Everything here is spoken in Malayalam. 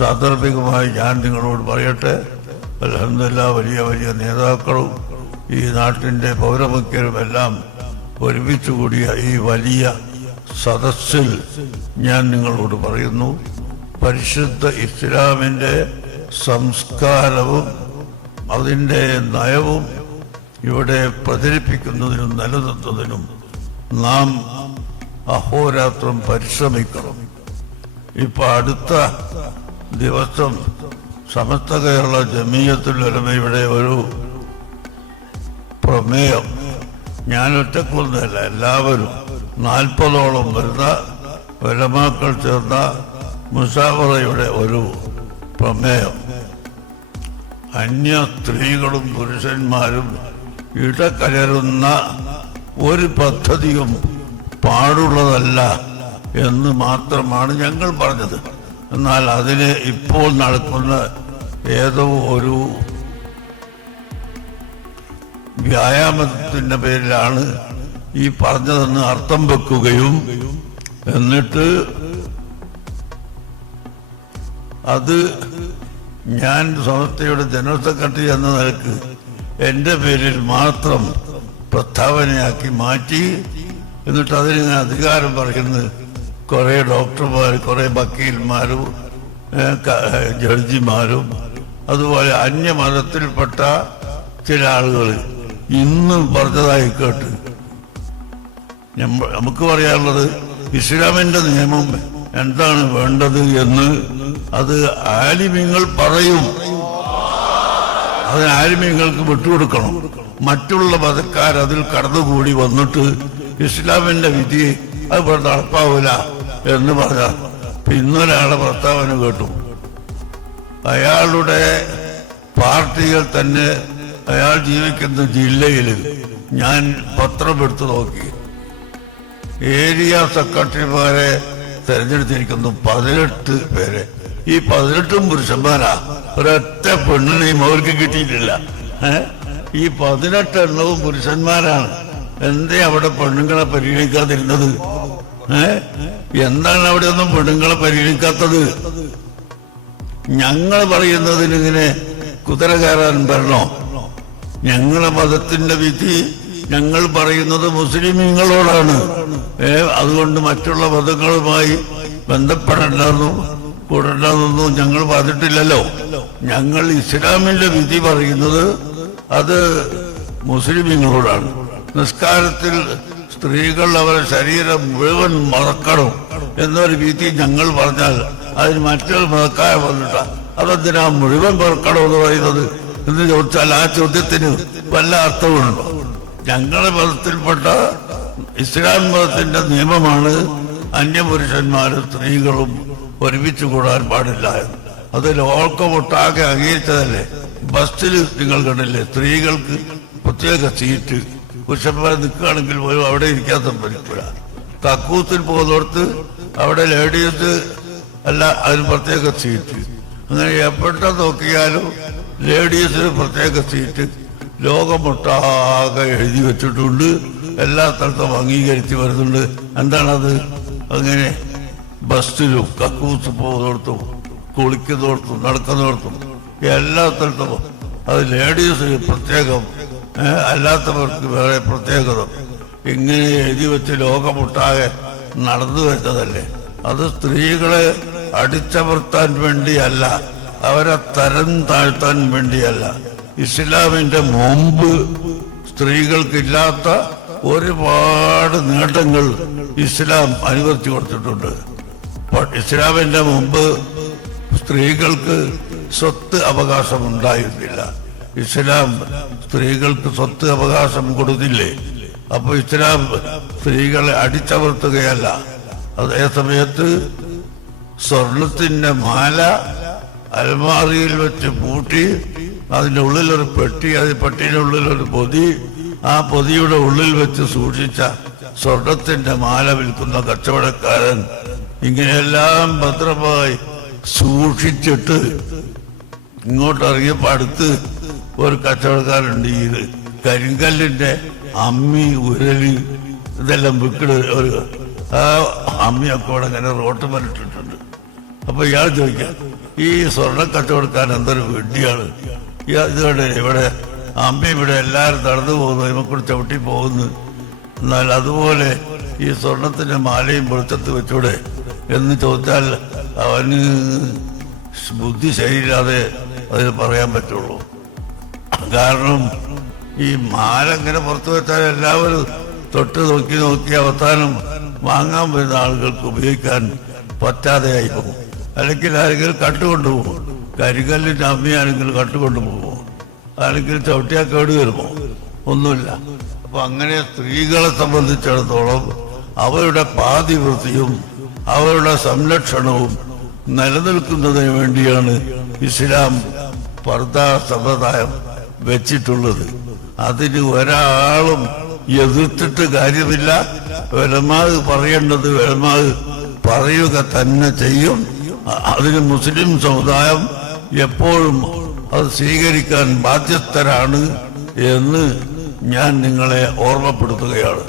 സാന്ദർഭികമായി ഞാൻ നിങ്ങളോട് പറയട്ടെ, അൽഹംദുലില്ലാഹ് വലിയ വലിയ നേതാക്കളും ഈ നാട്ടിൻ്റെ പൗരമുഖ്യരും എല്ലാം ഒരുമിച്ച് കൂടിയ ഈ വലിയ സദസ്സിൽ ഞാൻ നിങ്ങളോട് പറയുന്നു, പരിശുദ്ധ ഇസ്ലാമിൻ്റെ സംസ്കാരവും അതിൻ്റെ നയവും ഇവിടെ പ്രചരിപ്പിക്കുന്നതിനും നിലനിർത്തുന്നതിനും നാം അഹോരാത്രം പരിശ്രമിക്കണം. ഇപ്പൊ അടുത്ത ദിവസം സമസ്ത കേരള ജമിയത്തുൽ ഉലമയുടെ ഒരു പ്രമേയം, ഞാൻ ഒറ്റക്കൊന്നുമല്ല, എല്ലാവരും 40ഓളം വരുന്ന ഉലമാക്കൾ ചേർന്ന മുസാവറയുടെ ഒരു പ്രമേയം, അന്യ സ്ത്രീകളും പുരുഷന്മാരും ഇടകലരുന്ന ഒരു പദ്ധതിയും പാടുള്ളതല്ല എന്ന് മാത്രമാണ് ഞങ്ങൾ പറഞ്ഞത്. എന്നാൽ അതിന് ഇപ്പോൾ നടക്കുന്ന ഏതോ ഒരു വ്യായാമത്തിൻ്റെ പേരിലാണ് ഈ പറഞ്ഞതെന്ന് അർത്ഥം വെക്കുകയും എന്നിട്ട് അത് ഞാൻ സമസ്തയുടെ ജനറൽ സെക്രട്ടറി എന്ന നിലക്ക് എൻ്റെ പേരിൽ മാത്രം പ്രസ്താവനയാക്കി മാറ്റി. എന്നിട്ട് അതിന് അധികാരം പറയുന്നത് കുറേ ഡോക്ടർമാർ, കുറേ വക്കീൽമാരും ജഡ്ജിമാരും അതുപോലെ അന്യമതത്തിൽപ്പെട്ട ചില ആളുകൾ ഇന്നും പറഞ്ഞതായി കേട്ട് നമുക്ക് പറയാനുള്ളത് ഇസ്ലാമിൻ്റെ നിയമം എന്താണ് വേണ്ടത് എന്ന് അത് ആലിമീങ്ങൾ പറയും. അത് ആലിമീങ്ങൾക്ക് വിട്ടുകൊടുക്കണം. മറ്റുള്ള മതക്കാരതിൽ കടന്നുകൂടി വന്നിട്ട് ഇസ്ലാമിന്റെ വിധി അത് നടപ്പാവൂല എന്ന് പറഞ്ഞ ഇന്നൊരാളെ പ്രസ്താവന കേട്ടു. അയാളുടെ പാർട്ടികൾ തന്നെ അയാൾ ജീവിക്കുന്ന ജില്ലയിൽ ഞാൻ പത്രമെടുത്ത് നോക്കി, ഏരിയ സെക്രട്ടറിമാരെ തെരഞ്ഞെടുത്തിരിക്കുന്നു 18 പേരെ. ഈ 18ഉം പുരുഷന്മാരാ, ഒരൊറ്റ പെണ്ണിനെയും അവർക്ക് കിട്ടിയിട്ടില്ല. ഈ 18 എണ്ണവും പുരുഷന്മാരാണ്. എന്തേ അവിടെ പെണ്ണുങ്ങളെ പരിഗണിക്കാതിരുന്നത്? എന്താണ് അവിടെ ഒന്നും പെണ്ണുങ്ങളെ പരിഗണിക്കാത്തത്? ഞങ്ങൾ പറയുന്നതിനിങ്ങനെ കുതിര കയറാൻ വരണോ? ഞങ്ങളെ മതത്തിന്റെ വിധി ഞങ്ങൾ പറയുന്നത് മുസ്ലിമീങ്ങളോടാണ്. അതുകൊണ്ട് മറ്റുള്ള മതങ്ങളുമായി ബന്ധപ്പെടേണ്ടെന്നും കൂടേണ്ടെന്നൊന്നും ഞങ്ങൾ പറഞ്ഞിട്ടില്ലല്ലോ. ഞങ്ങൾ ഇസ്ലാമിന്റെ വിധി പറയുന്നത് അത് മുസ്ലിമീങ്ങളോടാണ്. നിസ്കാരത്തിൽ സ്ത്രീകൾ അവരുടെ ശരീരം മുഴുവൻ മറക്കണം എന്നൊരു വിധി ഞങ്ങൾ പറഞ്ഞാൽ അതിന് മറ്റൊരു മതക്കായ വന്നിട്ട അതെന്തിനാ മുഴുവൻ മറക്കണം എന്ന് പറയുന്നത് എന്ന് ചോദിച്ചാൽ ആ ചോദ്യത്തിന് വല്ല അർത്ഥമുണ്ടോ? ഞങ്ങളുടെ മതത്തിൽപ്പെട്ട ഇസ്ലാം മതത്തിന്റെ നിയമമാണ് അന്യപുരുഷന്മാരും സ്ത്രീകളും ഒരുമിച്ച് കൂടാൻ പാടില്ല എന്ന്. അത് ലോകമൊട്ടാകെ അംഗീകരിച്ചതല്ലേ. ബസ്സിൽ നിങ്ങൾ കണ്ടില്ലേ, സ്ത്രീകൾക്ക് പ്രത്യേക സീറ്റ്, പുരുഷന്മാർ നിൽക്കുകയാണെങ്കിൽ പോലും അവിടെ ഇരിക്കാൻ സമ്മതിക്കില്ല. കക്കൂത്തിൽ പോകുന്നിടത്ത് അവിടെ ലേഡീസ് അല്ല, അതിന് പ്രത്യേക സീറ്റ്. അങ്ങനെ എപ്പോഴും നോക്കിയാലും ലേഡീസിന് പ്രത്യേക സീറ്റ് ലോകമൊട്ടാകെ എഴുതി വെച്ചിട്ടുണ്ട്. എല്ലാ സ്ഥലത്തും അംഗീകരിച്ച് വരുന്നുണ്ട്. എന്താണത്? അങ്ങനെ ബസ്സിലും കക്കൂസ് പോകുന്നിടത്തും കുളിക്കുന്നിടത്തും നടക്കുന്നിടത്തും എല്ലാ സ്ഥലത്തും അത് ലേഡീസിന് പ്രത്യേകം, അല്ലാത്തവർക്ക് വേറെ പ്രത്യേകത ഇങ്ങനെ എഴുതി വെച്ച് ലോകമൊട്ടാകെ നടന്നു വരുന്നതല്ലേ. അത് സ്ത്രീകളെ അടിച്ചമർത്താൻ വേണ്ടിയല്ല, അവരെ തരം താഴ്ത്താൻ വേണ്ടിയല്ല. ഇസ്ലാമിന്റെ മുമ്പ് സ്ത്രീകൾക്കില്ലാത്ത ഒരുപാട് നേട്ടങ്ങൾ ഇസ്ലാം അനുവദിച്ചു കൊടുത്തിട്ടുണ്ട്. ഇസ്ലാമിന്റെ മുമ്പ് സ്ത്രീകൾക്ക് സ്വത്ത് അവകാശം ഉണ്ടായിരുന്നില്ല. ഇസ്ലാം സ്ത്രീകൾക്ക് സ്വത്ത് അവകാശം കൊടുത്തില്ലേ? അപ്പൊ ഇസ്ലാം സ്ത്രീകളെ അടിച്ചമർത്തുകയല്ല. അതേ സമയത്ത് സ്വർണത്തിന്റെ മാല അലമാറിയിൽ വെച്ച് പൂട്ടി അതിൻ്റെ ഉള്ളിലൊരു പെട്ടി, അത് പെട്ടിയുടെ ഉള്ളിലൊരു പൊതി, ആ പൊതിയുടെ ഉള്ളിൽ വെച്ച് സൂക്ഷിച്ച സ്വർണത്തിന്റെ മാല വിൽക്കുന്ന കച്ചവടക്കാരൻ ഇങ്ങനെയെല്ലാം ഭദ്രമായി സൂക്ഷിച്ചിട്ട് ഇങ്ങോട്ടിറങ്ങിയപ്പോൾ അടുത്ത് ഒരു കച്ചവടക്കാരുണ്ട്. ഇത് കരിങ്കല്ലിന്റെ അമ്മി, ഉരല് ഇതെല്ലാം വിൽക്കുന്ന ഒരു ആ അമ്മിയൊക്കെ അവിടെ ഇങ്ങനെ റോട്ട് മലിട്ടിട്ടുണ്ട്. അപ്പൊ ഇയാൾ ചോദിക്കാം, ഈ സ്വർണ്ണ കച്ചവടക്കാൻ എന്തൊരു വെട്ടിയാണ് ഇതുകൊണ്ട് ഇവിടെ അമ്മ ഇവിടെ എല്ലാവരും നടന്നു പോകുന്നു ഇവക്കൂടെ ചവിട്ടി പോകുന്നു. എന്നാൽ അതുപോലെ ഈ സ്വർണത്തിന്റെ മാലയും വെളിച്ചത്ത് വെച്ചൂടെ എന്ന് ചോദിച്ചാൽ അവന് ബുദ്ധി ശരിയില്ലാതെ അതിന് പറയാൻ പറ്റുള്ളൂ. കാരണം ഈ മാല ഇങ്ങനെ പുറത്തു വെച്ചാൽ എല്ലാവരും തൊട്ട് നോക്കി അവസാനം വാങ്ങാൻ വരുന്ന ആളുകൾക്ക് ഉപയോഗിക്കാൻ പറ്റാതെയായി പോകും. അല്ലെങ്കിൽ ആരെങ്കിലും കട്ടുകൊണ്ടുപോകും. കരിങ്കല്ലിൻ്റെ അമ്മയാണെങ്കിലും കട്ടുകൊണ്ടുപോകുമോ? അല്ലെങ്കിൽ ചവിട്ടിയാൽ കേട് വരുമോ? ഒന്നുമില്ല. അപ്പൊ അങ്ങനെ സ്ത്രീകളെ സംബന്ധിച്ചിടത്തോളം അവരുടെ പാതിവൃത്തിയും അവരുടെ സംരക്ഷണവും നിലനിൽക്കുന്നതിന് വേണ്ടിയാണ് ഇസ്ലാം പർദ സമ്പ്രദായം വെച്ചിട്ടുള്ളത്. അതിന് ഒരാളും എതിർത്തിട്ട് കാര്യമില്ല. ഉലമാവ് പറയേണ്ടത് ഉലമാവ് പറയുക തന്നെ ചെയ്യും. അതിന് മുസ്ലിം സമുദായം എപ്പോഴും അത് സ്വീകരിക്കാൻ ബാധ്യസ്ഥരാണ് എന്ന് ഞാൻ നിങ്ങളെ ഓർമ്മപ്പെടുത്തുകയാണ്.